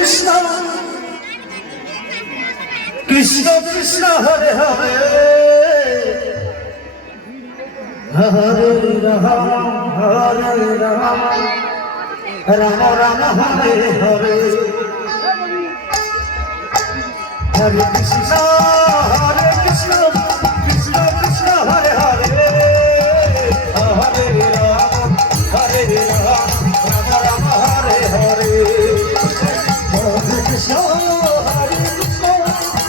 Krishna Krishna Krishna Hare Hare Hare Ram Hare Ram Ram Ram Hare Hare Hare Krishna Krishna Krishna Hare Hare Hare Ram Ram Ram Hare Hare Hare Krishna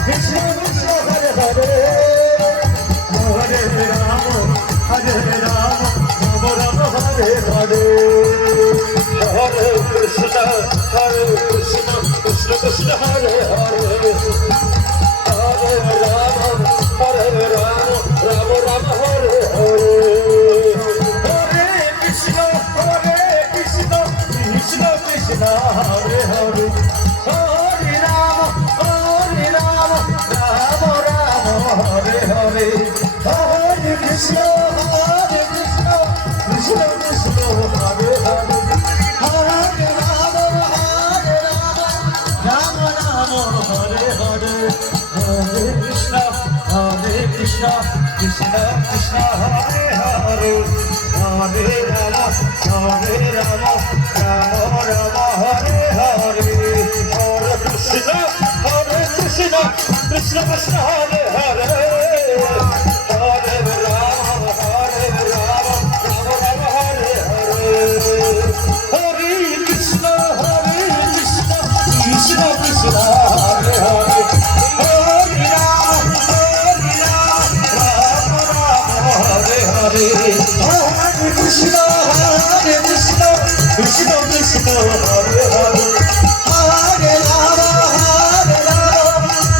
Krishna Krishna Hare Hare Hare Ram Ram Ram Hare Hare Hare Krishna Krishna Krishna Hare Hare Hare Ram Ram Ram Hare Hare Hare Krishna Krishna Krishna Hare Hare Hare Ram Ram Ram Hare Hare Hare Krishna Krishna Krishna Hare Hare Hare Ram Ram Ram Hare Hare Hare Krishna Krishna Krishna Hare Hare Hare Ram Ram Ram Hare Hare Hare Krishna Krishna Krishna Hare Hare Hare Ram Ram Ram Hare Hare Hare Krishna Krishna Krishna Hare Hare Hare Ram Ram Hare Hare Hare Krishna Krishna Krishna Hare Hare Hare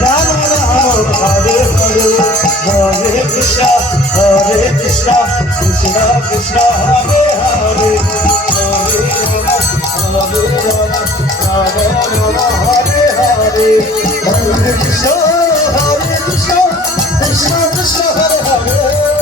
Ram Ram Hare Hare Hare Krishna Krishna Krishna Hare Hare Hare Ram Ram Hare Hare Hare Krishna Krishna Krishna Hare Hare